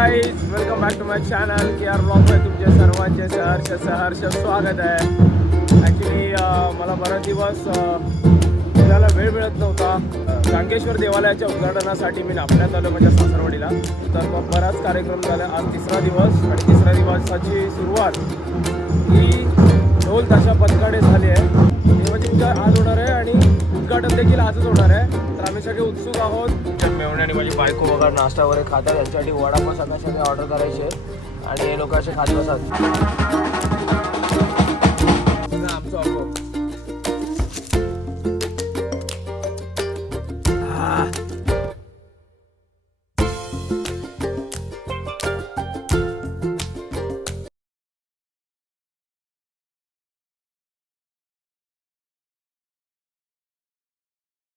Guys, welcome back to my channel KR ब्लॉगमध्ये तुमचे सर्वांचे सहर्ष स्वागत आहे. ॲक्च्युली मला बराच दिवस फिरायला वेळ मिळत नव्हता. गांगेश्वर देवालयाच्या उद्घाटनासाठी मी नापण्यात आलो माझ्या सासरवाडीला. तर मग बराच कार्यक्रम झाला. आज तिसरा दिवस आणि तिसऱ्या दिवसाची सुरुवात ही ढोल ताशा पथकाडे झाली आहे. देवाची पूजा आज होणार आहे आणि उद्घाटन देखील आजच होणार आहे. तर आम्ही सगळे उत्सुक आहोत. मेवणे आणि माझी बायको वगैरे नाश्ता वगैरे खातात. त्यांच्यासाठी वडापाव सगळ्यासाठी ऑर्डर करायचे आणि हे लोक असे खात बसतात. आमचं ऑफर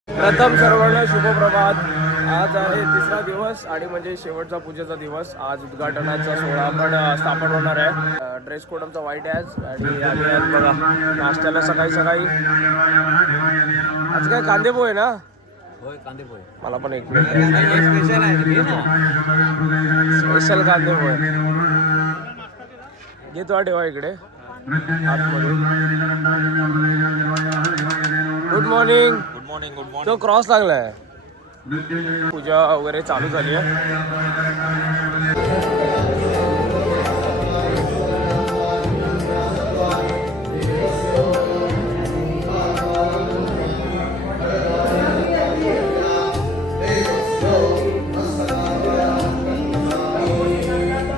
प्रथम सर्वांना शुभप्रभात. आज आहे तिसरा दिवस आणि म्हणजे शेवटचा पूजेचा दिवस. आज उद्घाटनाचा सोहळा पण स्थापन होणार आहे. ड्रेस कोड आमचा व्हाईट आहे आणि आम्ही आज बघा नाश्त्याला सकाळी आज काय कांदे पोहे ना. होय, कांदे पोहे. मला पण एक प्लेट स्पेशल आहे. स्पेशल कांदे पोहे घेतो. ठेवा इकडे आतमध्ये. Good morning. Good morning. Good morning. तो क्रॉस लागलाय. पूजा वगैरे चालू झाली आहे.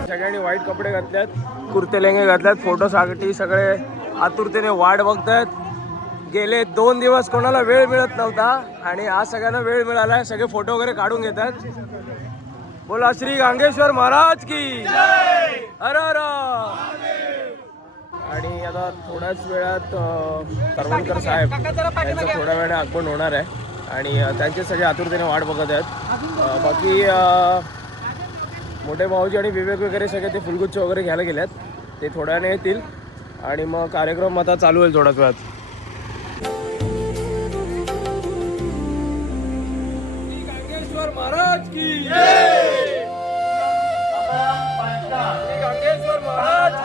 सगळ्यांनी व्हाईट कपडे घातल्यात, कुर्ते लेंगे घातल्यात. फोटोसाठी सगळे आतुरतेने वाट बघतायत. गेले 2 दिवस कोणाला वेळ मिळत नव्हता आणि आज सगळ्यांना वेळ मिळाला. सगळे फोटो वगैरे काढून घेतात. बोला श्री गांगेश्वर महाराज की हर हर. आणि आता थोड्याच वेळात करवणकर साहेब यांचं थोड्या वेळाने आगमन होणार आहे आणि त्यांचे सगळे आतुरतेने वाट बघत आहेत. बाकी मोठे भाऊजी आणि विवेक वगैरे सगळे ते फुलगुच्छ वगैरे घ्यायला गेल्यात. ते थोड्याने येतील आणि मग कार्यक्रम आता चालू होईल थोड्याच वेळात. गांगेश्वर महाराज की जय. गांगेश्वर महाराज की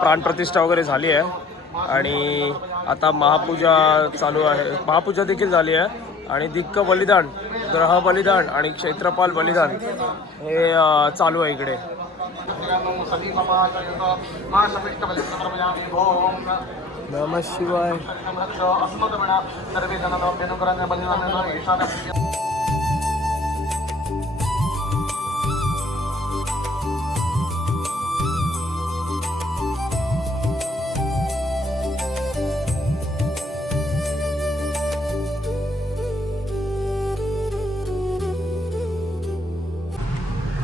प्राणप्रतिष्ठा वगैरे झाली आहे आणि आता महापूजा चालू आहे. महापूजा देखील झाली आहे आणि दिक्क बलिदान, ग्रह बलिदान आणि क्षेत्रपाल बलिदान हे चालू आहे इकडे. नमः शिवाय.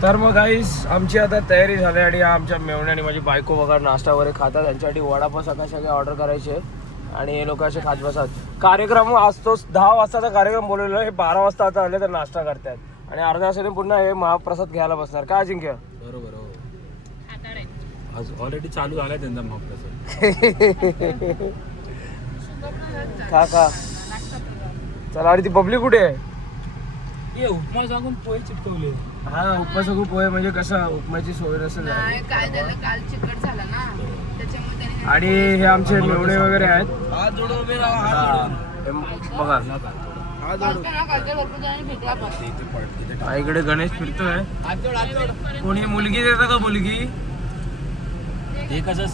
तर मग गाईस आमची आता तयारी झाली आणि आमच्या मेवणे आणि माझी बायको वगैरे नाश्ता वगैरे खातात. त्यांच्यासाठी वडापाव सगळे ऑर्डर करायचे आणि हे लोक असे खात बसतात. कार्यक्रम असतो 10 वाजताचा कार्यक्रम बोलवलेला आहे. 12 वाजता आता आले तर नाश्ता करतात आणि अर्ध्या वाजता पुन्हा हे महाप्रसाद घ्यायला बसणार. काय अजिंक्य? बरोबर. आज ऑलरेडी चालू झालाय त्यांचा महाप्रसाद. खा. चला. आणि ती बबली कुठे आहे? उपमा सांगून पोहे चिपकवले. हा, उपमा सगळं पोहे म्हणजे कसं उपमाची सोय नसेल. काय झालं, काल चिकट झाला ना त्याच्यामुळे. आणि हे आमचे मेवणे वगैरे आहेत. बघा इकडे गणेश फिरतोय. कोणी मुलगी देतं का? मुलगी हे कसं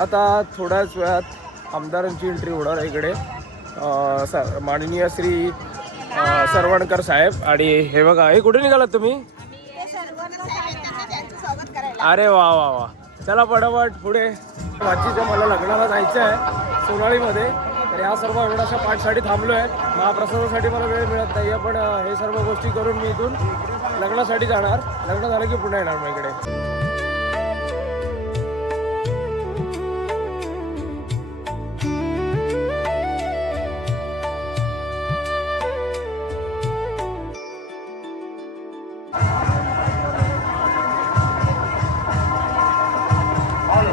आता थोड्याच वेळात आमदारांची एंट्री होणार इकडे. माननीय श्री सरवणकर साहेब. आणि हे बघा, हे कुठे निघालात तुम्ही? अरे वा. चला पटापट पुढे. भाचीच्या मला लग्नाला जायचं आहे सोनाळीमध्ये. तर ह्या सर्व एवढ्याशा पाठसाठी थांबलो आहे. महाप्रसादासाठी मला वेळ मिळत नाही आहे पण हे सर्व गोष्टी करून मी इथून लग्नासाठी जाणार. लग्न झालं की पुन्हा येणार मग इकडे.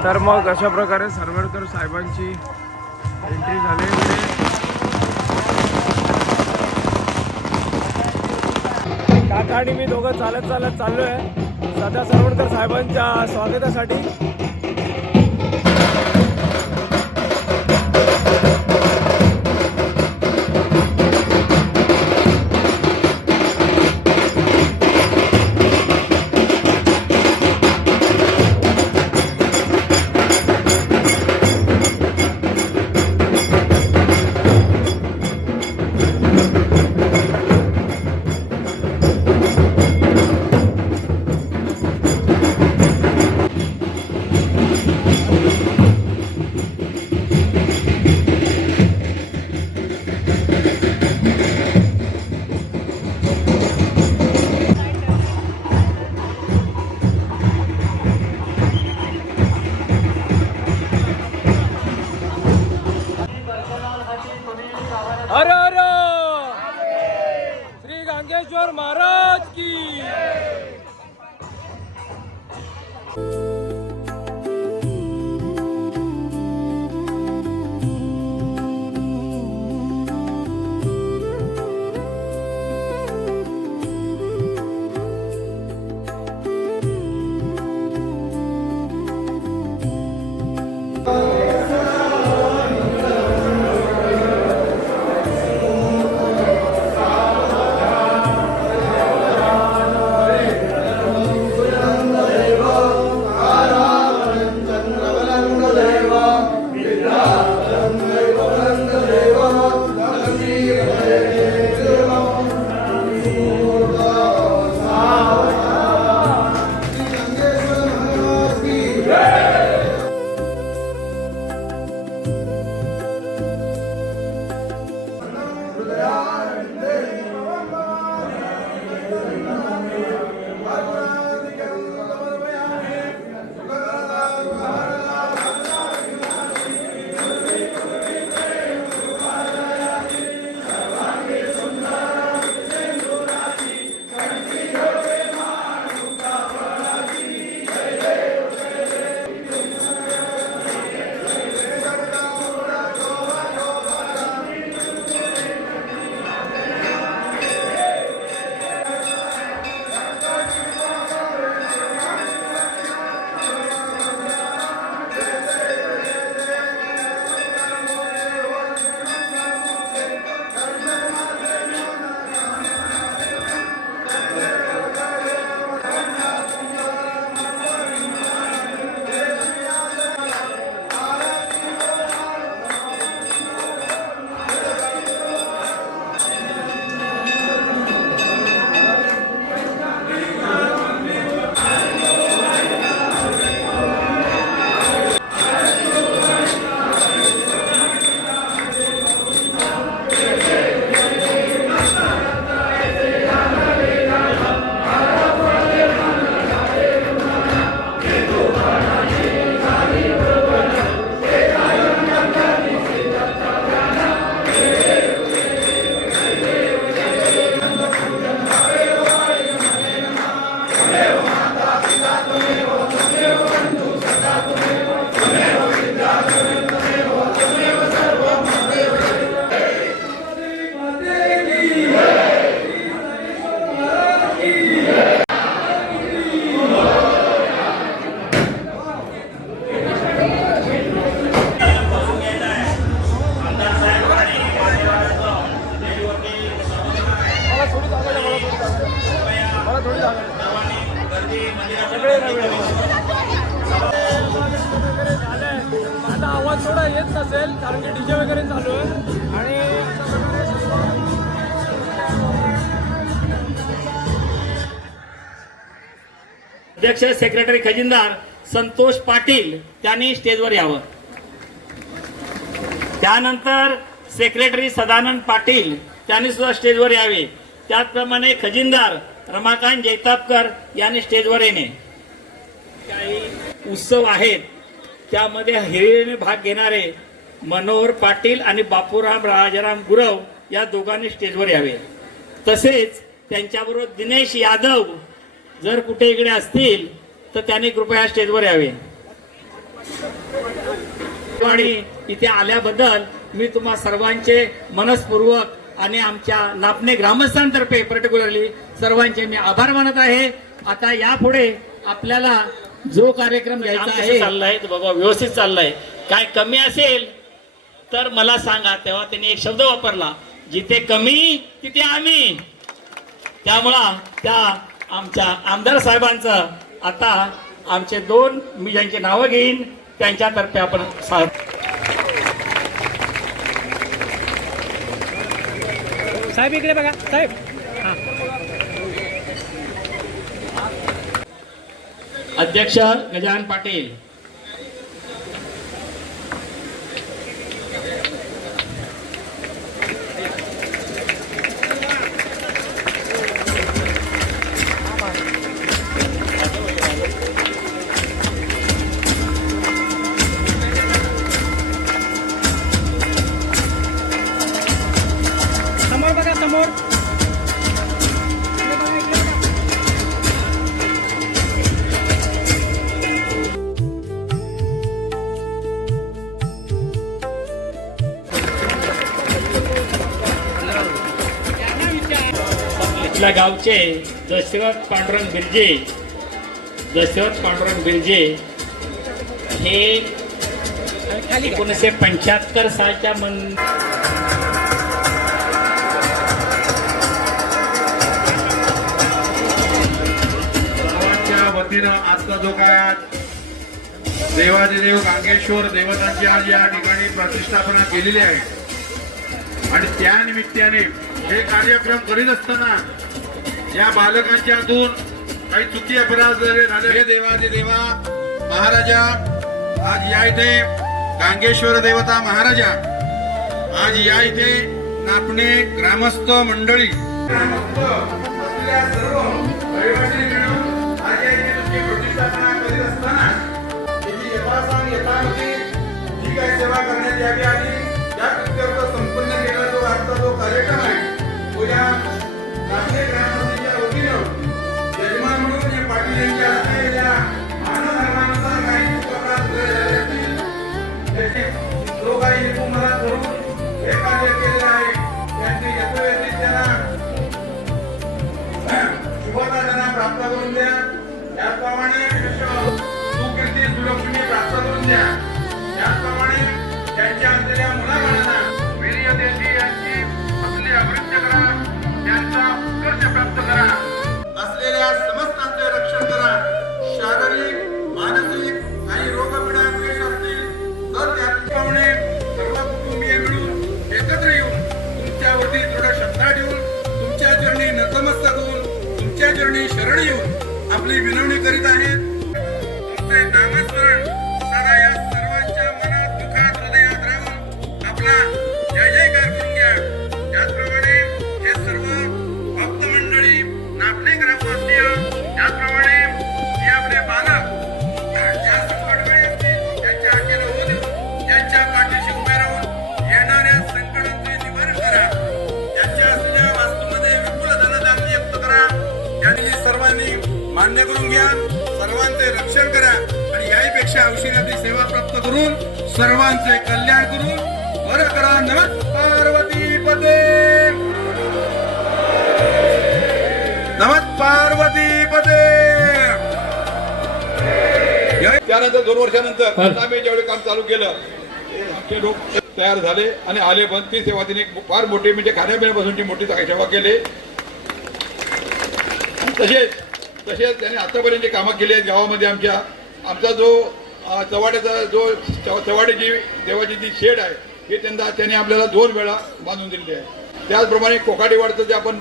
तर मग अशा प्रकारे सरवडकर साहेबांची एंट्री झाली. काका आणि मी दोघं चालत चाललो आहे सध्या सरवडकर साहेबांच्या स्वागतासाठी. हर हर श्री गांगेश्वर महाराज की. माझा आवाज थोडा येत नसेल कारण की डीजे वगैरे चालू आहे. आणि अध्यक्ष सेक्रेटरी खजिनदार संतोष पाटील त्यांनी स्टेजवर यावं. त्यानंतर सेक्रेटरी सदानंद पाटील त्यांनी सुद्धा स्टेजवर यावे. त्याचप्रमाणे खजिनदार रमाकांत जैतापकर यांनी स्टेजवर येणे. काही उत्सव आहेत त्यामध्ये हिरिरीने भाग घेणारे मनोहर पाटील आणि बापूराम राजाराम गुरव या दोघांनी स्टेजवर यावे. तसेच त्यांच्याबरोबर दिनेश यादव जर कुठे इकडे असतील तर त्यांनी कृपया स्टेजवर यावे. आणि इथे आल्याबद्दल मी तुम्हा सर्वांचे मनस्पूर्वक आणि आमच्या नापणे ग्रामस्थांतर्फे पर्टिक्युलरली सर्वांचे मी आभार मानत आहे. आता यापुढे आपल्याला जो कार्यक्रम घ्यायचा आहे चाललाय तो बघा व्यवस्थित चाललाय. काय कमी असेल तर मला सांगा. तेव्हा त्यांनी एक शब्द वापरला, जिथे कमी तिथे आम्ही. त्यामुळं त्या आमच्या आमदार साहेबांचं आता आमचे दोन मी ज्यांची नावं घेईन त्यांच्यातर्फे आपण साहेब इकडे बघा साहेब. अध्यक्ष गजानन पाटील, समोर बघा समोर. इथल्या गावचे दशरथ पांडुरंग बिर्जे हे 1975 सालच्या वतीनं आजचा जो काय देवादिदेव गांगेश्वर देवतांची आज या ठिकाणी प्रतिष्ठापना केलेली आहे आणि त्या निमित्ताने हे कार्यक्रम करीत असताना या बालकांच्या हातून काही चुकी अपराध जरी झाले, हे देवादिदेवा महाराजा आज या इथे गांगेश्वर देवता महाराजा आज या इथे नापणे ग्रामस्थ मंडळी असलेल्या सर्व रहिवासी मिळून आज या इथे तुमची प्रतिष्ठापना करीत असताना त्याची यथामती जी काही सेवा करण्यात यावी आणि त्या कृत्यार्थ संपन्न केला जो आजचा जो कार्यक्रम आहे तो या नापणे ग्रामस्थांच्या वतीनं यजमान म्हणून हे पाटील यांच्या हस्ते या मानव धर्मानुसार काही चुकापराध झाले असतील त्याचे जो काही हेतू मला धरून हे कार्य केलेलं आहे त्यांची यथोचित त्यांना शुभता त्यांना प्राप्त करून द्या. त्याचप्रमाणे सुकीर्ती सुलक्ष्मी प्राप्त करून द्या. त्याचप्रमाणे त्यांच्या असलेल्या मुलाबाळांना वीर्यदेशी यांची आपली अवृत्त करा, त्यांचा उत्कर्ष प्राप्त करा, असलेल्या समस्तांचे रक्षण करा. शारीरिक मानसिक आणि रोगपीडा क्लेश असतील तर त्याचप्रमाणे सर्व कुटुंबीय मिळून एकत्र येऊन तुमच्यावरती दृढ श्रद्धा ठेवून तुमच्या चरणी नतमस्तक होऊन तुमच्या चरणी शरण येऊन आपली विनवणी करीत आहेत. तुमचे नामस्मरण सदा या सर्वांच्या मनात दुःखात हृदयात राहून आपला जय जयकार करून घ्या. त्याचप्रमाणे हे सर्व भक्त मंडळी नापणे ग्रामवासीय त्याचप्रमाणे जे आपले बालक ज्या संकट वेळी असतील त्यांच्या हाकेला होऊ देऊ, त्यांच्या पाठीशी उभे राहून येणाऱ्या संकटांचे निवारण करा. त्यांच्या असलेल्या वास्तूमध्ये विपुल धनदान व्यक्त करा. त्यांनी सर्वांनी मान्य करून घ्या, सर्वांचे रक्षण करा आणि याहीपेक्षा औषधाची सेवा प्राप्त करून सर्वांचे कल्याण करून बरं करा. नमः पार्वती पते, नमः पार्वती पते. त्यानंतर 2 वर्षानंतर आम्ही ज्यावेळी काम चालू केलं आमचे लोक तयार झाले आणि आले. पण ती सेवा तिने फार मोठी म्हणजे खाण्यापिण्यापासूनची मोठी सेवा केली. तसेच त्याने आतापर्यंत कामं केली आहेत गावामध्ये. आमचा जो चव्हाड्याचा जो चव्हाड्याची देवाची जी शेड आहे हे त्याने आपल्याला 2 वेळा बांधून दिलेली आहे. त्याचप्रमाणे कोकाडीवाडचं जे आपण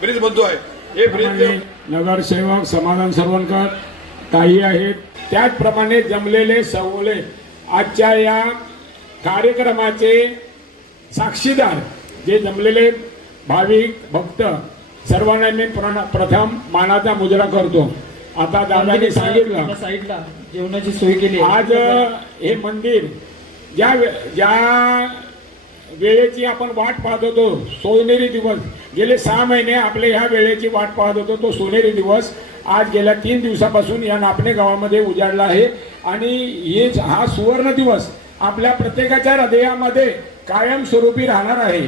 ब्रिज म्हणतो आहे हे ब्रिज नगरसेवक समाधान सरवणकर काही आहेत. त्याचप्रमाणे जमलेले सवले आजच्या या कार्यक्रमाचे साक्षीदार जे जमलेले भाविक भक्त सर्वांना मी प्रथम मानाचा मुजरा करतो. आता दादाने सांगितलं साईडला जेवणाची सोय केली. आज हे मंदिर ज्या वेळेची आपण वाट पाहत होतो, सोनेरी दिवस गेले 6 महिने आपले ह्या वेळेची वाट पाहत होतो, तो सोनेरी दिवस आज गेल्या 3 दिवसापासून या नापणे गावामध्ये उजाडला आहे आणि हा सुवर्ण दिवस आपल्या प्रत्येकाच्या हृदयामध्ये कायमस्वरूपी राहणार आहे.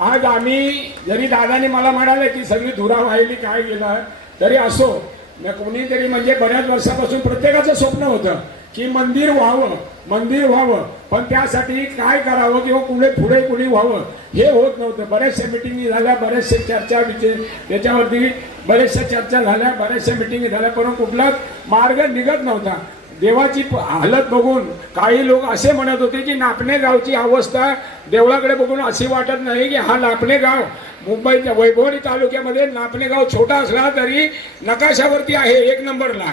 आज आम्ही जरी दादाने मला म्हणाले की सगळी धुरा वाहिली काय गेला तरी असो, कोणीतरी म्हणजे बऱ्याच वर्षापासून प्रत्येकाचं स्वप्न होतं की मंदिर व्हावं, पण त्यासाठी काय करावं किंवा पुढे व्हावं हे होत नव्हतं. बऱ्याचशा मिटिंगी झाल्या, बऱ्याचशा चर्चा त्याच्यावरती बऱ्याचशा चर्चा झाल्या, बऱ्याचशा मिटिंगी झाल्या, परंतु कुठलाच मार्ग निघत नव्हता. देवाची हालत बघून काही लोक असे म्हणत होते की नापणे गावची अवस्था देवळाकडे बघून अशी वाटत नाही की हा नापणे गाव मुंबईच्या वैभववाडी तालुक्यामध्ये नापणे गाव छोटा असला तरी नकाशावरती आहे 1 नंबरला.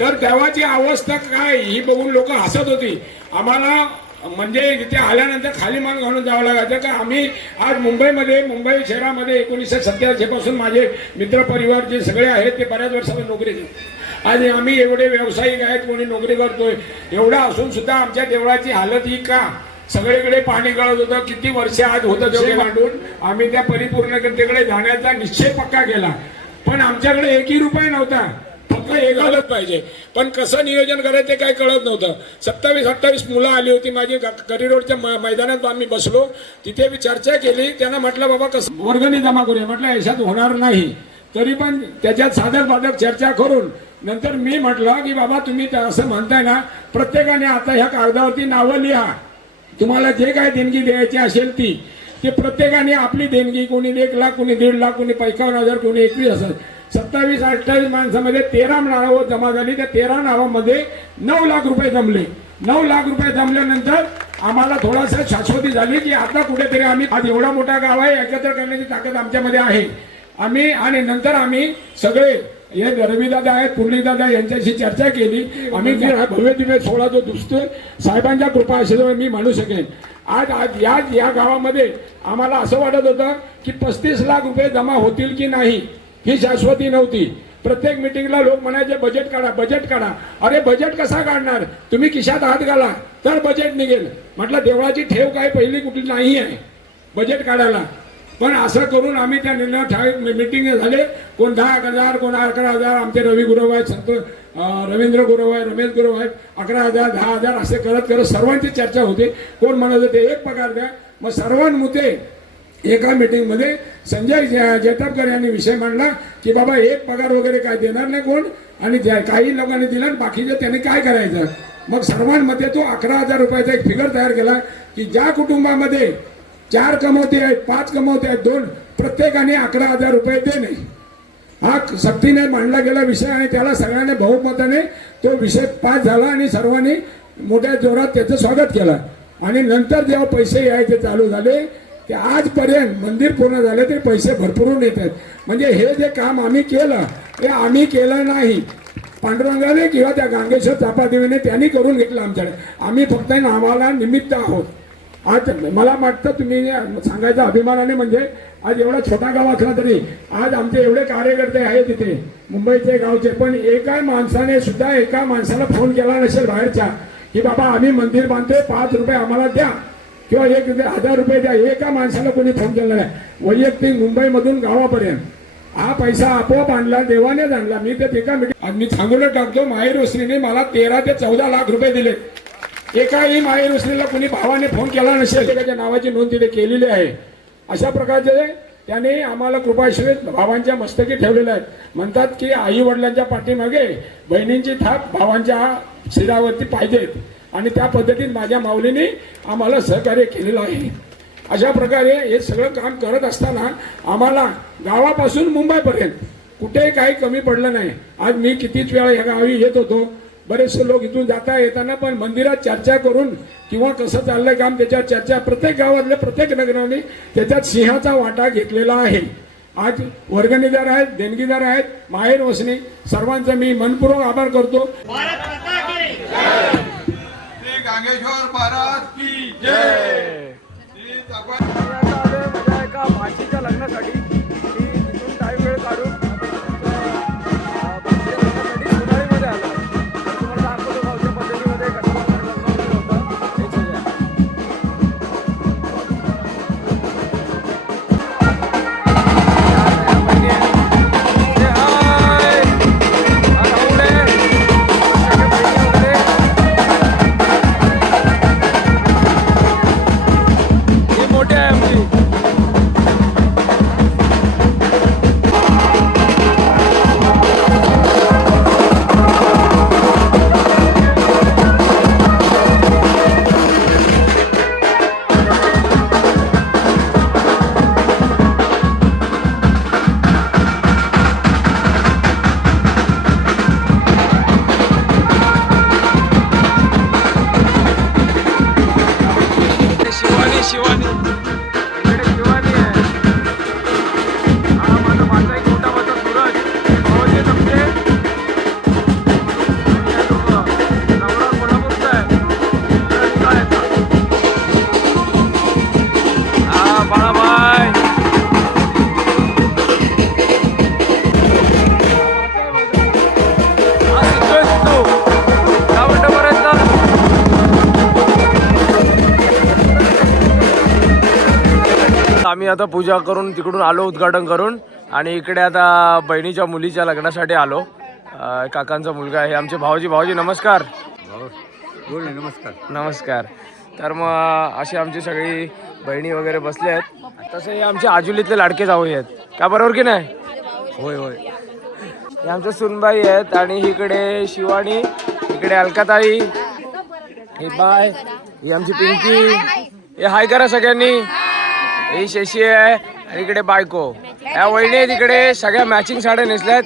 तर देवाची अवस्था काय ही बघून लोक हसत होती. आम्हाला म्हणजे इथे आल्यानंतर खाली मान घालून जावं लागायचं का आम्ही आज मुंबई शहरामध्ये 1987 पासून माझे मित्रपरिवार जे सगळे आहेत ते बऱ्याच वर्षापासून नोकरी करतात. आज आम्ही एवढे व्यावसायिक आहेत, कोणी नोकरी करतोय, एवढा असून सुद्धा आमच्या देवळाची हालत ही का? सगळीकडे पाणी गळत होतं, किती वर्ष आज होतं तेवढे मांडून आम्ही त्या परिपूर्णतेकडे जाण्याचा निश्चय पक्का केला. पण आमच्याकडे 1 रुपया नव्हता, फक्त एकालच पाहिजे. पण कसं नियोजन करायचं काय कळत नव्हतं. 27-28 मुलं आली होती माझी करी रोडच्या मैदानात. आम्ही बसलो तिथे मी चर्चा केली. त्यांना म्हटलं बाबा कसं वर्गणी जमा करूया. म्हटलं याच्यात होणार नाही. तरी पण त्याच्यात साधक चर्चा करून नंतर मी म्हटलं की बाबा तुम्ही असं म्हणताय ना, प्रत्येकाने आता ह्या कागदावरती नावं लिहा. तुम्हाला जे काय देणगी द्यायची असेल ते प्रत्येकाने आपली देणगी, कोणी 1 लाख, कोणी 1.5 लाख, कोणी 51,000, कोणी 21,000, 27-28 माणसामध्ये 13 नावं जमा झाली. त्या 13 नावामध्ये 9 लाख रुपये जमले. 9 लाख रुपये जमल्यानंतर आम्हाला थोडासा शाश्वती झाली की आता कुठेतरी आम्ही आज एवढा मोठा गाव आहे, एकत्र करण्याची ताकद आमच्यामध्ये आहे. आणि नंतर आम्ही सगळे हे रविदादा आहेत, पुंडलिकदादा यांच्याशी चर्चा केली. आम्ही भव्य दिव्य सोहळा जो दिसतोय साहेबांच्या कृपा असेल मी म्हणू शकेन. आज या गावामध्ये आम्हाला असं वाटत होतं की 35 लाख रुपये जमा होतील की नाही ही शाश्वती नव्हती. प्रत्येक मिटिंगला लोक म्हणायचे बजेट काढा. अरे बजेट कसा काढणार? तुम्ही खिशात हात घाला तर बजेट निघेल. म्हटलं देवळाची ठेव काय पहिली कुठली नाही आहे बजेट काढायला. पण असं करून आम्ही त्या निर्णय मिटिंग झाले. कोण 10,000, कोण 11,000. आमचे रवी गुरव आहेत, रवींद्र गुरव आहे, रमेश गुरव आहेत. 11,000, 10,000 असे करत सर्वांची चर्चा होते. कोण म्हणत होते 1 पगार द्या. मग सर्वांमध्ये एका मीटिंगमध्ये संजय जैतापकर यांनी विषय मांडला की बाबा 1 पगार वगैरे काय देणार नाही कोण, आणि काही लोकांनी दिला बाकीचे त्यांनी काय करायचं. मग सर्वांमध्ये तो 11,000 रुपयाचा एक फिगर तयार केला की ज्या कुटुंबामध्ये 4 कमवते आहेत, 5 कमवते आहेत, 2, प्रत्येकाने 11,000 रुपये देणे. हा सक्तीने मांडला गेला विषय आणि त्याला सगळ्यांनी बहुमताने तो विषय पास झाला आणि सर्वांनी मोठ्या जोरात त्याचं स्वागत केलं. आणि नंतर जेव्हा पैसे यायचे चालू झाले ते आजपर्यंत मंदिर पूर्ण झाले तरी पैसे भरपूरून येत आहेत. म्हणजे हे जे काम आम्ही केलं हे आम्ही केलं नाही, पांडुरंगाने किंवा त्या गांगेश्वर चापादेवीने त्यांनी करून घेतलं आमच्याकडे. आम्ही फक्त नावाला निमित्त आहोत. आज मला वाटतं तुम्ही सांगायचा अभिमानाने म्हणजे आज एवढा छोटा गाव असला तरी आज आमचे एवढे कार्यकर्ते आहेत तिथे मुंबईचे गावचे, पण एका माणसाने सुद्धा एका माणसाला फोन केला नसेल बाहेरच्या की बाबा आम्ही मंदिर बांधतोय 5 रुपये आम्हाला द्या किंवा 1,000 रुपये द्या. एका माणसाला कोणी फोन केला नाही. वैयक्तिक मुंबईमधून गावापर्यंत हा पैसा आपोआप आणला, देवानेच आणला. मी ते एका मी सांगून टाकतो माहेर वस्त्रीने मला 13 ते 14 लाख रुपये दिले. एकाही माहेर वस्त्रीला कोणी भावाने फोन केला नसेल. त्याच्या नावाची नोंद तिथे केलेली आहे. अशा प्रकारचे त्याने आम्हाला कृपाश्री भावांच्या मस्तकी ठेवलेल्या आहेत. म्हणतात की आई वडिलांच्या पाठीमागे बहिणींची थाप भावांच्या शिरावरती पाहिजेत आणि त्या पद्धतीत माझ्या माऊलीने आम्हाला सहकार्य केलेलं आहे. अशा प्रकारे हे सगळं काम करत असताना आम्हाला गावापासून मुंबईपर्यंत कुठेही काही कमी पडलं नाही. आज मी कितीच वेळा या गावी येत होतो. बरेचसे लोक इथून जाता येताना पण मंदिरात चर्चा करून किंवा कसं चाललंय काम त्याच्यावर चर्चा प्रत्येक गावातले प्रत्येक नगराने त्याच्यात सिंहाचा वाटा घेतलेला आहे. आज वर्गणीदार आहेत, देणगीदार आहेत, माहेर वसनी सर्वांचा मी मनपूर्वक आभार करतो. श्री गांगेश्वर महाराज की जय. श्री चाकण माझ्या एका भाषेच्या लग्नासाठी मी तिथून काही वेळ काढून सुनाळीमध्ये आलो. तुम्हाला दाखवतो गावच्या पद्धतीमध्ये कसं लग्न वगैरे होतं हे सगळं. आम्ही आता पूजा करून तिकडून आलो उद्घाटन करून आणि इकडे आता बहिणीच्या मुलीच्या लग्नासाठी आलो. काकांचा मुलगा आहे आमचे भाऊजी नमस्कार. नमस्कार. नमस्कार. तर मग अशी आमची सगळी बहिणी वगैरे बसले आहेत. तसे हे आमचे आजुलीतले लाडके जावई आहेत का, बरोबर की नाही? होय होय. हे आमच्या सुनबाई आहेत आणि इकडे शिवानी, इकडे अलकाताई, हे बाय, ही आमची पिंकी, हे हाय करा सगळ्यांनी. ही शशी आहे आणि इकडे बायको. या वहिनी आहेत इकडे, सगळ्या मॅचिंग साड्या नेसल्यात.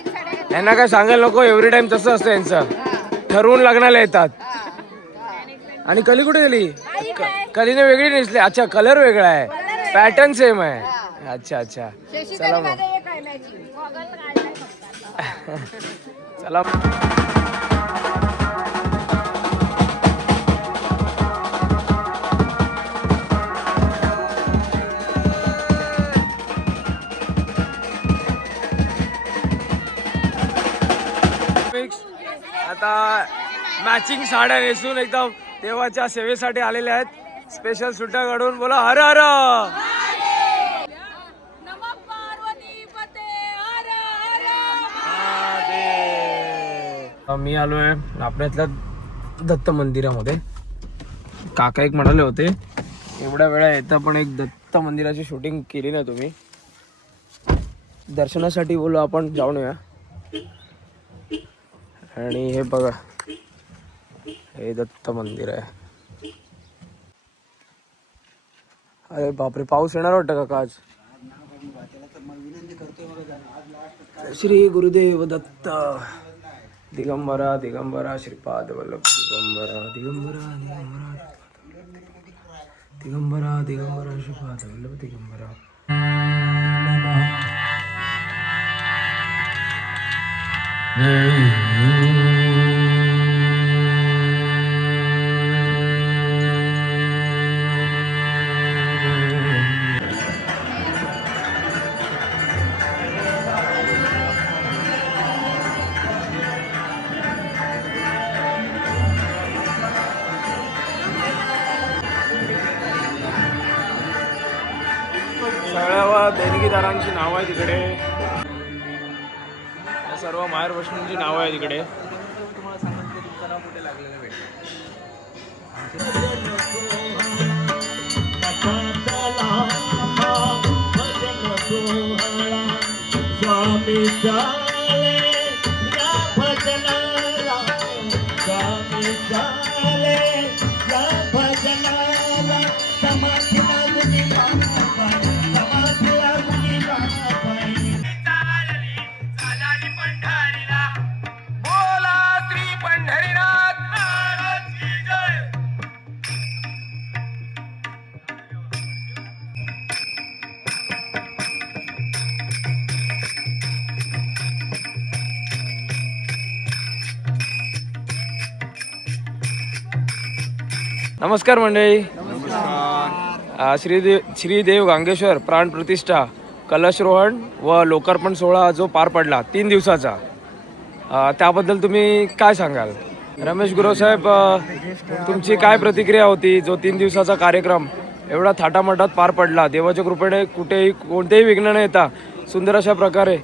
यांना काय सांगायला नको, एव्हरी टाइम तसं असतं यांचं, ठरवून लग्नाला येतात. आणि कली कुठे गेली? कलीने वेगळी नेसली. अच्छा, कलर वेगळा आहे, पॅटर्न सेम आहे. अच्छा चला मग चला. आता मॅचिंग साड्या नेसून एकदम देवाच्या सेवेसाठी आलेल्या आहेत. स्पेशल सुट्ट्या काढून बोला हर हर. मी आलोय आपल्यातल्या दत्त मंदिरामध्ये. काका एक म्हणाले होते एवढ्या वेळा येतं पण एक दत्त मंदिराची शूटिंग केली ना तुम्ही, दर्शनासाठी बोलू आपण जाऊन येऊया. आणि हे बघा, हे दत्त मंदिर आहे. अरे बापरे, पाऊस येणार वाटतं का आज? श्री गुरुदेव दत्त. दिगंबरा दिगंबरा श्रीपाद वल्लभ दिगंबरा दिगंबरा दिगंबरा दिगंबरा दिगंबरा श्रीपाद वल्लभ दिगंबरा. सगळ्या देणगीदारांची नावं आहे तिकडे, सर्व माहेर वैष्णवची नावं आहे तिकडे. तुम्हाला सांगत की तुमचं नाव कुठे लागलेलं भेटेल. नमस्कार मंडळी. श्रीदेव गांगेश्वर प्राण प्रतिष्ठा कलशरोहण व लोकार्पण सोहळा जो पार पडला 3 दिवसाचा, त्याबद्दल तुम्ही काय सांगाल? रमेश गुरव साहेब, तुमची काय प्रतिक्रिया होती? जो 3 दिवसाचा कार्यक्रम एवढा थाटामाटात पार पडला, देवाच्या कृपेने कुठेही कोणतेही विघ्न न येता सुंदर अशा प्रकारे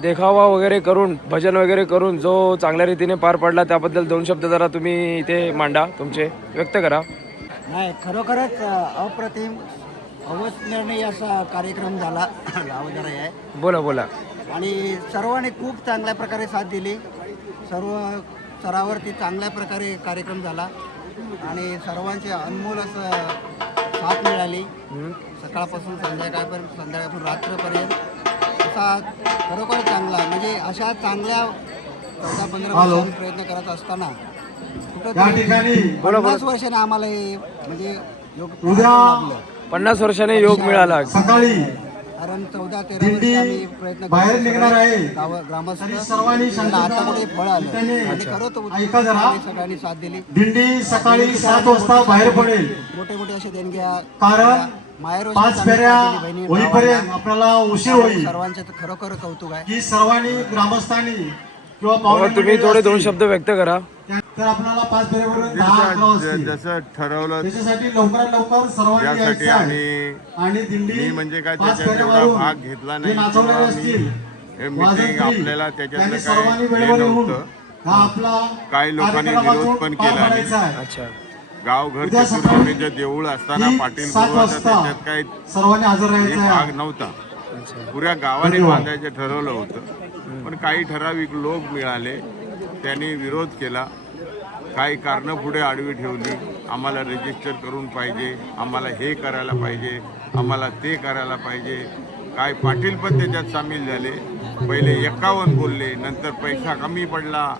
देखावा वगैरे करून, भजन वगैरे करून जो चांगल्या रीतीने पार पडला, त्याबद्दल 2 शब्द जरा तुम्ही इथे मांडा, तुमचे व्यक्त करा. नाही, खरोखरच अप्रतिम अविस्मरणीय असा कार्यक्रम झाला. अवधार आहे. बोला. आणि सर्वांनी खूप चांगल्या प्रकारे साथ दिली. सर्व स्तरावरती चांगल्या प्रकारे कार्यक्रम झाला आणि सर्वांची अनमोल असं साथ मिळाली. सकाळपासून संध्याकाळपासून रात्रपर्यंत असा खरोखर चांगला, म्हणजे अशा चांगल्या 14-15 वर्षांनी प्रयत्न करत असताना कुठं 50 वर्षाने आम्हाला हे म्हणजे योग लाभलं. 50 वर्षाने योग मिळाला. कारण 14-13 वर्ष आम्ही प्रयत्न ग्रामस्थ आता कुठे फळ आलं आणि खरंच सगळ्यांनी साथ दिली. दिंडी सकाळी 7 वाजता बाहेर पडेल. मोठे मोठे असे देणग्या, कारण माहेर 5 फेऱ्या होईपर्यंत आपल्याला उशीर होईल. सर्वांचे खरोखर कौतुक आहे की सर्वांनी ग्रामस्थांनी किंवा बाबा, पाहुणे तुम्ही मंडळी थोडे 2 असतील, शब्द व्यक्त करा. तर आपल्याला 5 फेऱ्यावरून 10-11 असतील. जसं ठरवलं त्याच्यासाठी लवकरात लवकर सर्वांनी यासाठी यायचं आहे. आणि आणि दिंडी मी म्हणजे काय 5 त्याच्यात एवढा फेऱ्यावरून भाग घेतला जे नाही नाचवलेले किंवा असतील, हे वाजत मीटिंग नाही, आपल्याला त्यांनी त्याच्यातलं सर्वांनी काय हे वेळेवर येऊन नव्हतं. हा आपला काही लोकांनी कार्यक्रम विरोध आपण पण पार केला पाडायचा आहे. अच्छा. गावघर उद्या चतुर्भुजेचं देऊळ असताना ठीक पाटील 7 गुरुवाचा वाजता त्याच्यात काही सर्वांनी हजर हे राहायचं भाग आहे. नव्हता. पुऱ्या गावाने बांधायचं ठरवलं होतं, पण काही ठराविक लोक मिळाले, त्यांनी विरोध केला. काही कारणं पुढे आडवी ठेवली. आम्हाला रजिस्टर करून पाहिजे, आम्हाला हे करायला पाहिजे, आम्हाला ते करायला पाहिजे. काय पाटील पण त्याच्यात सामील झाले. पहिले 51 बोलले, नंतर पैसा कमी पडला,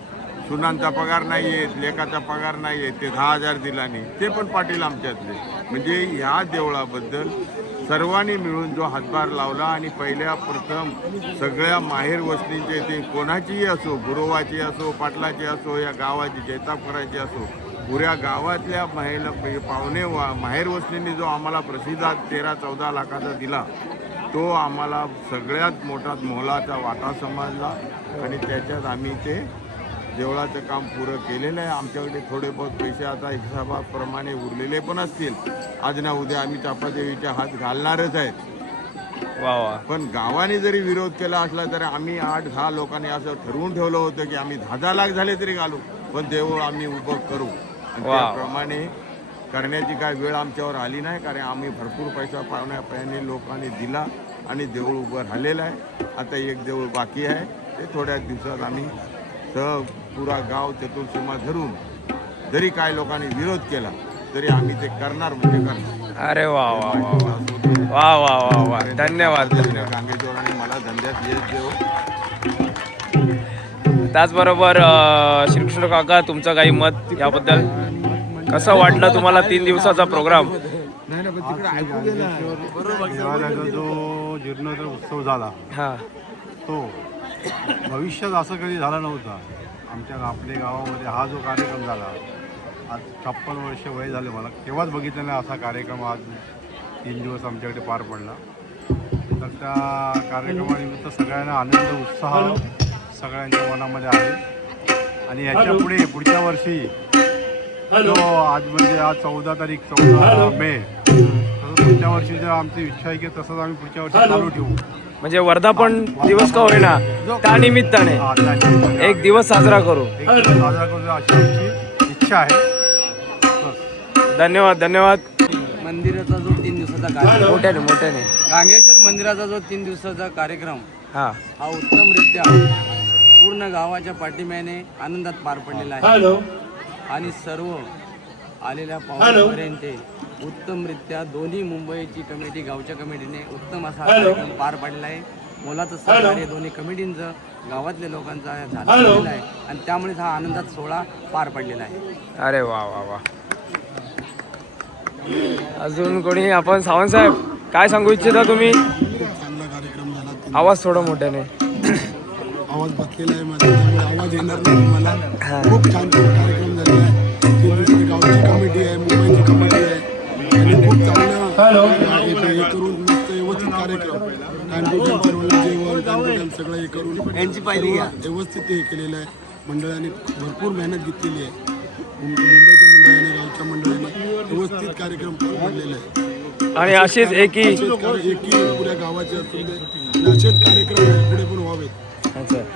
सुनांचा पगार नाही येत, लेकाचा पगार नाही येत, ते 10,000 दिला नाही, ते पण पाटील आमच्यातले. म्हणजे ह्या देवळाबद्दल सर्वांनी मिळून जो हातभार लावला आणि पहिल्या प्रथम सगळ्या माहेर वस्तींचे ते कोणाचीही असो, गुरुवाची असो, पाटलाची असो, या गावाची जैतापकराची असो, पुऱ्या गावातल्या पाहुणे माहेर वस्तींनी जो आम्हाला प्रसिद्धात 13-14 लाखाचा दिला, तो आम्हाला सगळ्यात मोठा मोलाचा वाटा समजला आणि त्याच्यात आम्ही ते देवळाचं काम पुरं केलेलं आहे. आमच्याकडे थोडे बहुत पैसे आता हिसाबाप्रमाणे उरलेले पण असतील. आज ना उद्या आम्ही चापादेवीच्या हात घालणारच आहेत. वा वा. पण गावाने जरी विरोध केला असला तरी आम्ही 8-10 लोकांनी असं ठरवून ठेवलं होतं की आम्ही 10-10 लाख झाले तरी घालू, पण देऊळ आम्ही उभं करू. आणि त्याप्रमाणे करण्याची काय वेळ आमच्यावर आली नाही, कारण आम्ही भरपूर पैसा पाहुण्यापैने लोकांनी दिला आणि देऊळ उभं राहिलेलं आहे. आता एक देऊळ बाकी आहे, ते थोड्या दिवसात आम्ही पुरा गाव चतुर्सीमा धरून, जरी काय लोकांनी विरोध केला तरी आम्ही ते करणार म्हणजे करणार. अरे वा वा वा वा वा वा वा वा. धन्यवाद धन्यवाद. गांगेश्वरांनी मला धंद्यात यश देव. त्याचबरोबर श्रीकृष्ण काका, तुमचं काही मत याबद्दल कसं वाटलं तुम्हाला 3 दिवसाचा प्रोग्राम? देवालयाचा जो जीर्णोद्धार उत्सव झाला हां. तो भविष्यात असं कधी झाला नव्हता. आपल्या गावामध्ये हा जो कार्यक्रम झाला, आज 56 वर्ष वय झाले मला, तेव्हाच बघितलं नाही असा कार्यक्रम आज 3 दिवस आमच्याकडे पार पडला. तर त्या कार्यक्रमानिमित्त सगळ्यांना आनंद उत्साह सगळ्यांच्या मनामध्ये आहे. आणि याच्या पुढच्या वर्षी जो आज म्हणजे आज 14 तारीख 14 मे, तसं पुढच्या वर्षी जर आमची इच्छा आहे की तसंच आम्ही पुढच्या वर्षी चालू ठेवू. म्हणजे वर्धापन दिवस का होईना त्या निमित्ताने एक दिवस साजरा करू, साजरा करू अशी आमची इच्छा आहे. धन्यवाद धन्यवाद. मंदिराचा जो 3 दिवसाचा कार्यक्रम, मोठ्याने मोठ्याने गांगेश्वर मंदिराचा जो 3 दिवसाचा कार्यक्रम हां. हा उत्तमरित्या पूर्ण गावाच्या पाठिंब्याने आनंदात पार पडलेला आहे. आणि सर्व आलेल्या पाहुण्यांपर्यंत उत्तमरित्या दोन्ही मुंबईची कमिटी, गावच्या कमिटीने उत्तम असा कार्यक्रम पार पाडलेला आहे. मोलाचं सहकार्य दोन्ही कमिटींचं, गावातल्या लोकांचा झालेला आहे आणि त्यामुळेच हा आनंदात सोहळा पार पडलेला आहे. अरे वा वा वा. अजून कोणी? आपण सावंत साहेब, काय सांगू इच्छिता तुम्ही? चांगला कार्यक्रम झाला. आवाज थोडा मोठ्याने. आवाज बसलेला आहे माझा, त्यामुळे आवाज येणार नाही मला. खूप छान कार्यक्रम झालेला आहे. गावची कमिटी आहे, मुंबईची कमिटी आहे आणि खूप चांगलं हे करून मस्त व्यवस्थित कार्यक्रम, जेवण कानपुट्यां सगळं हे करून यांची पाहिजे व्यवस्थित हे केलेलं आहे. मंडळाने भरपूर मेहनत घेतलेली आहे. मुंबईच्या मंडळाने, गावच्या मंडळाने व्यवस्थित कार्यक्रम पाडलेला आहे. आणि असेच एकी पुऱ्या गावाचे असून दे, असेच कार्यक्रम पुढे पण व्हावेत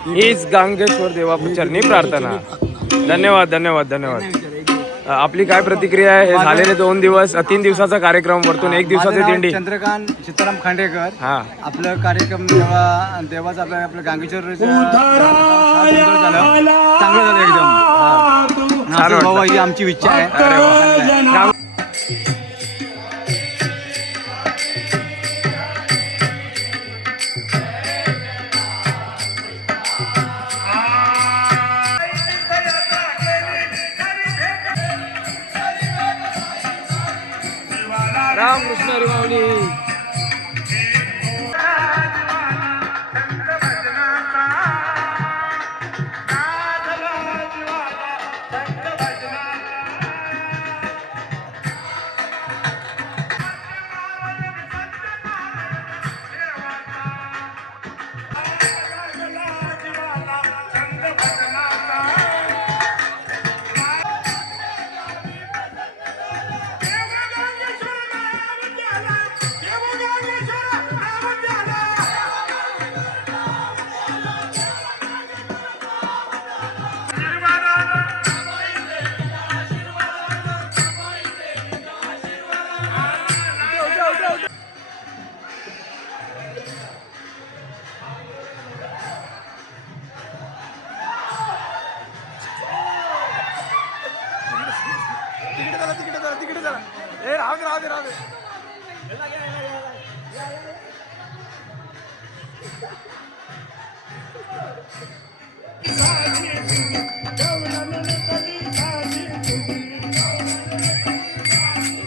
हीच गांगेश्वर देवाचरणी प्रार्थना. धन्यवाद धन्यवाद धन्यवाद. आपली काय प्रतिक्रिया आहे? हे झालेले 2 दिवस 3 दिवसाचा कार्यक्रम, वरतून 1 दिवसाची दिंडी. चंद्रकांत सीताराम खांडेकर. हां. आपलं कार्यक्रम देवाचं आपलं गांगेश्वर चांगलं झालं एकदम. बाबा ही आमची इच्छा आहे. अरे वा. रामकृष्ण हरी माऊली.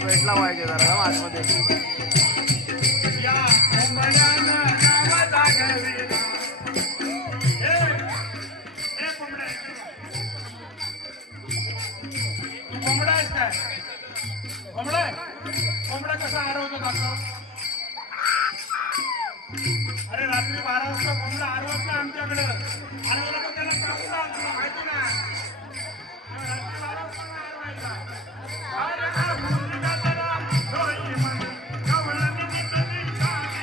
भेटला पाहिजे जरा आतमध्ये. कोंबडा कसा आरवतो काका? अरे रात्री 12 वाजता कोंबडा आरवत ना आमच्याकडं. आरवला पण त्याला कापून तुला माहिती ना. रात्री 12 वाजता आरवायचा.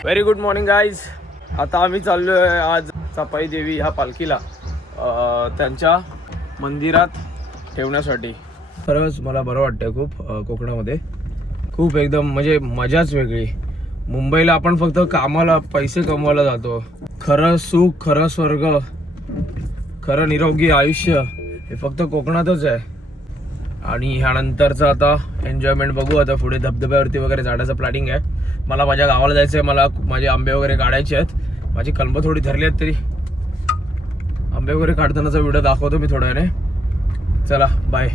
Very good morning guys. आता आम्ही चाललो आहे आज चापाई देवी ह्या पालखीला त्यांच्या मंदिरात ठेवण्यासाठी. खरंच मला बरं वाटतं खूप. कोकणामध्ये खूप एकदम म्हणजे मजाच वेगळी. मुंबईला आपण फक्त कामाला पैसे कमवायला जातो. खरं सुख, खरं स्वर्ग, खरं निरोगी आयुष्य हे फक्त कोकणातच आहे. आणि ह्यानंतरचं आता एन्जॉयमेंट बघू. आता पुढे धबधब्यावरती वगैरे जाण्याचं प्लॅनिंग आहे. मला माझ्या गावाला जायचं आहे. मला माझे आंबे वगैरे काढायचे आहेत. माझी कलमं थोडी धरली आहेत तरी आंबे वगैरे काढतानाचा व्हिडिओ दाखवतो मी थोड्या वेळाने. चला बाय.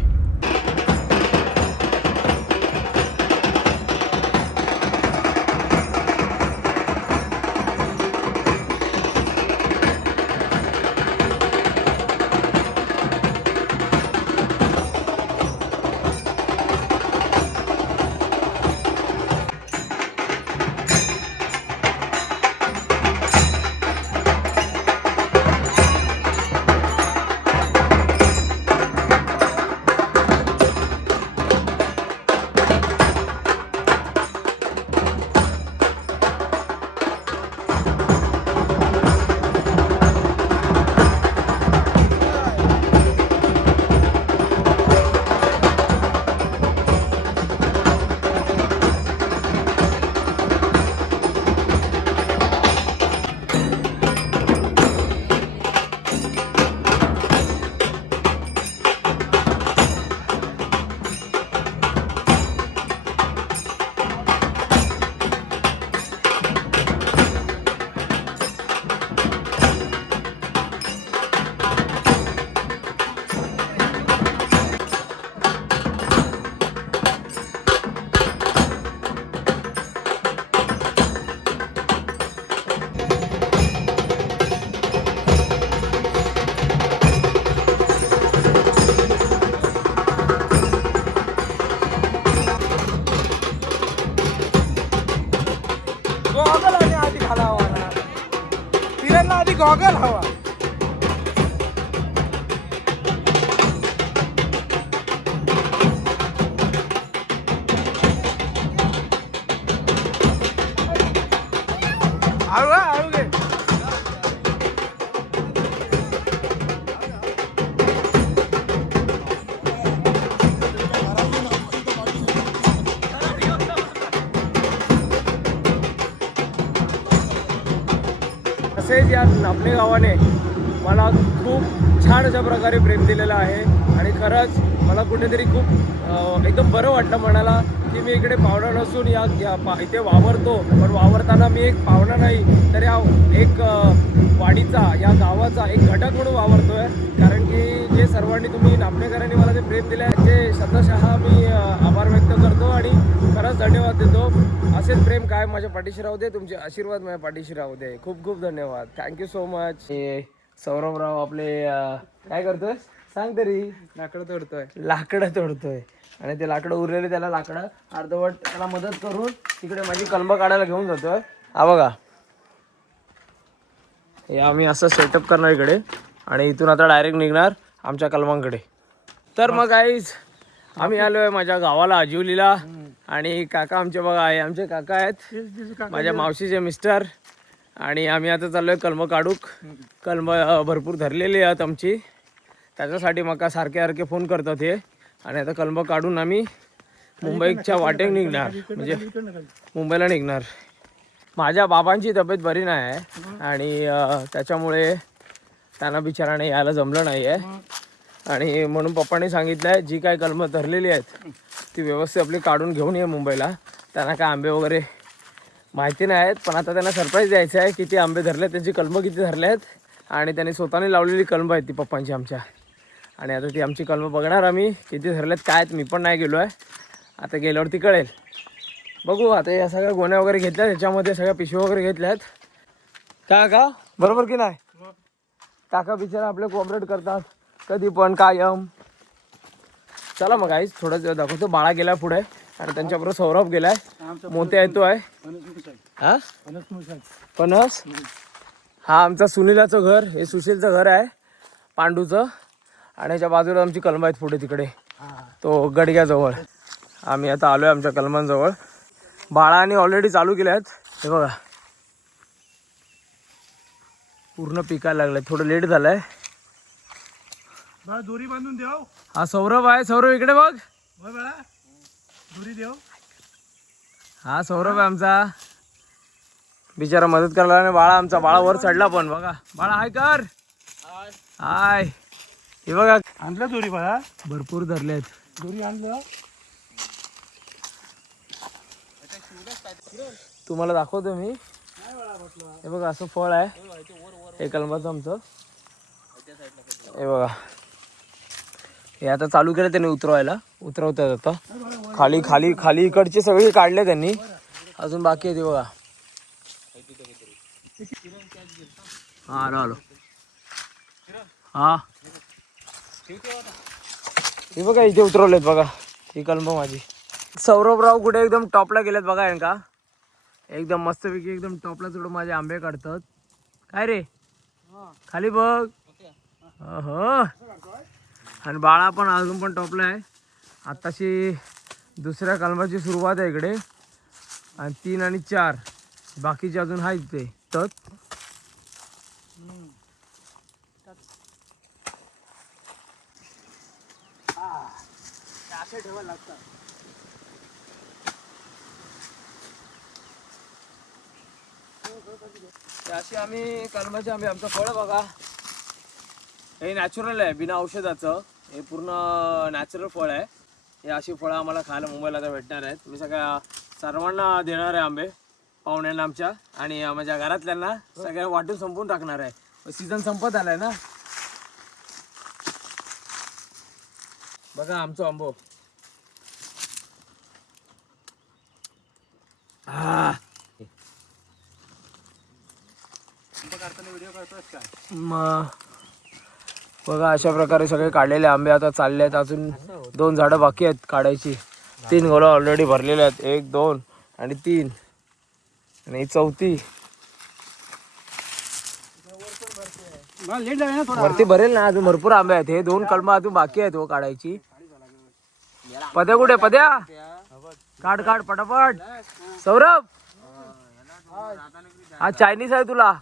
गॉगल आणि आधी घाला हवा ना. फिरायला आधी गॉगल हवा. हळू घे. तसेच या नापणे गावाने मला खूप छान अशा प्रकारे प्रेम दिलेलं आहे. आणि खरंच मला कुठेतरी खूप एकदम बरं वाटलं मनाला की मी इकडे पाहुणा नसून इथे वावरतो. पण वावरताना मी एक पाहुणा नाही तर या एक वाडीचा, या गावाचा एक घटक म्हणून वावरतो आहे. कारण की जे सर्वांनी तुम्ही नापणेकरांनी मला जे प्रेम दिलं आहे ते शतशः मी आभार व्यक्त करतो आणि खरंच धन्यवाद देतो. असेच प्रेम काय माझ्या पाठीशी राहू दे. तुमचे आशीर्वाद माझ्या पाठीशी राहू दे. खूप खूप धन्यवाद. Thank you so much. सौरभराव आपले काय करतोय सांग तरी. लाकडं तोडतोय आणि ते लाकडं उरलेले त्याला लाकडं अर्धवट त्याला मदत करून तिकडे माझी कलमं काढायला घेऊन जातोय. हा बघा हे आम्ही असं सेटअप करणार इकडे आणि इथून आता डायरेक्ट निघणार आमच्या कलमांकडे. तर मग गाईज आम्ही आलो आहे माझ्या गावाला आजिवलीला. आणि काका आमचे बघा आहे, आमचे काका आहेत माझ्या मावशीचे मिस्टर. आणि आम्ही आता चाललो आहे कलमं काढूक. कलमं भरपूर धरलेली आहेत आमची. त्याच्यासाठी मका सारखे फोन करतात हे. आणि आता कलमं काढून आम्ही मुंबईच्या वाटेक निघणार, म्हणजे मुंबईला निघणार. माझ्या बाबांची तब्येत बरी नाही आहे आणि त्याच्यामुळे त्यांना बिचाराने यायला जमलं नाही आहे. आणि म्हणून पप्पांनी सांगितलं आहे जी काय कलमं धरलेली आहेत ती व्यवस्थित आपली काढून घेऊन ये मुंबईला. त्यांना काय आंबे वगैरे माहिती नाही आहेत, पण आता त्यांना सरप्राईज द्यायचं आहे किती आंबे धरले आहेत, त्यांची कलमं किती धरले आहेत. आणि त्यांनी स्वतःने लावलेली कलमं आहेत ती पप्पांची आमच्या. आणि आता ती आमची कलमं बघणार आम्ही किती धरलेत काय आहेत. मी पण नाही गेलो आहे, आता गेल्यावरती कळेल. बघू आता या सगळ्या गोण्या वगैरे घेतल्या, त्याच्यामध्ये सगळ्या पिशव्या वगैरे घेतल्यात. का बरोबर की नाही? काका बिचारा आपले कोऑपरेट करतात कधी पण कायम. चला मग आईच थोडं दाखवतो. बाळा गेला पुढे आणि त्यांच्याबरोबर सौरभ गेलाय. मोत्या येतो आहे. हा फणस. हा आमचा सुनीलाचं घर, हे सुशीलचं घर आहे पांडूचं. आणि ह्याच्या बाजूला आमची कलमं आहेत पुढे तिकडे तो गडग्याजवळ. आम्ही आता आलोय आमच्या कलमांजवळ. बाळाने ऑलरेडी चालू केले आहेत. हे बघा पूर्ण पिकायला लागलंय. थोडं लेट झालंय. दोरी बांधून देव. हा सौरभ आहे. सौरभ इकडे बघ. बाळा दोरी देव. हा सौरभ आहे आमचा. बिचारा मदत करायला. आणि बाळा आमचा, बाळा वर चढला पण बघा. बाळा हाय कर. हाय. हे बघा आणलं दोरी बाळा. भरपूर धरले आहेत. दोरी आणलं. तुम्हाला दाखवतो मी. हे बघा असं फळ आहे हे कलमाचं आमचं. हे बघा हे आता चालू केलं त्यांनी उतरवतात आता. खाली खाली खाली इकडचे सगळे काढले त्यांनी, अजून बाकी आहे ते बघा. हा आलो. हा हे बघा इथे उतरवलेत बघा. ही कलम माझी. सौरभराव कुठे एकदम टॉपला गेलेत बघा. यांका एकदम मस्तपैकी एकदम टॉपला थोडं माझे आंबे काढतात. काय रे खाली बघ. हो आणि बाळा पण अजून पण टॉपला आहे. आत्ताशी दुसऱ्या कलमाची सुरुवात आहे इकडे. आणि 3 आणि 4 बाकीचे अजून आहेत ते तर. अशी आम्ही कलमाचे आंबे. आमचं फळ बघा हे नॅचरल आहे, बिना औषधाचं. हे पूर्ण नॅचरल फळ आहे. हे अशी फळं आम्हाला खायला मुंबईला आता भेटणार आहेत. मी सगळ्या सर्वांना देणार आहे आंबे, पाहुण्यांना आमच्या आणि माझ्या घरातल्यांना सगळ्या वाटून संपवून टाकणार आहे. सीझन संपत आलाय ना. बघा आमचं आंबो. बघा अशा प्रकारे सगळे काढलेले आंबे आता चालले आहेत. अजून 2 झाडं बाकी आहेत काढायची. 3 गोळा ऑलरेडी भरलेले आहेत. 1 2 आणि 3 आणि 4थी वरती भरेल ना. अजून भरपूर आंबे आहेत. हे 2 कलमं अजून बाकी आहेत हो काढायची. पद्या कुठे पद्या? काढ काढ पटापट. सौरभ हा चायनीज आहे तुला.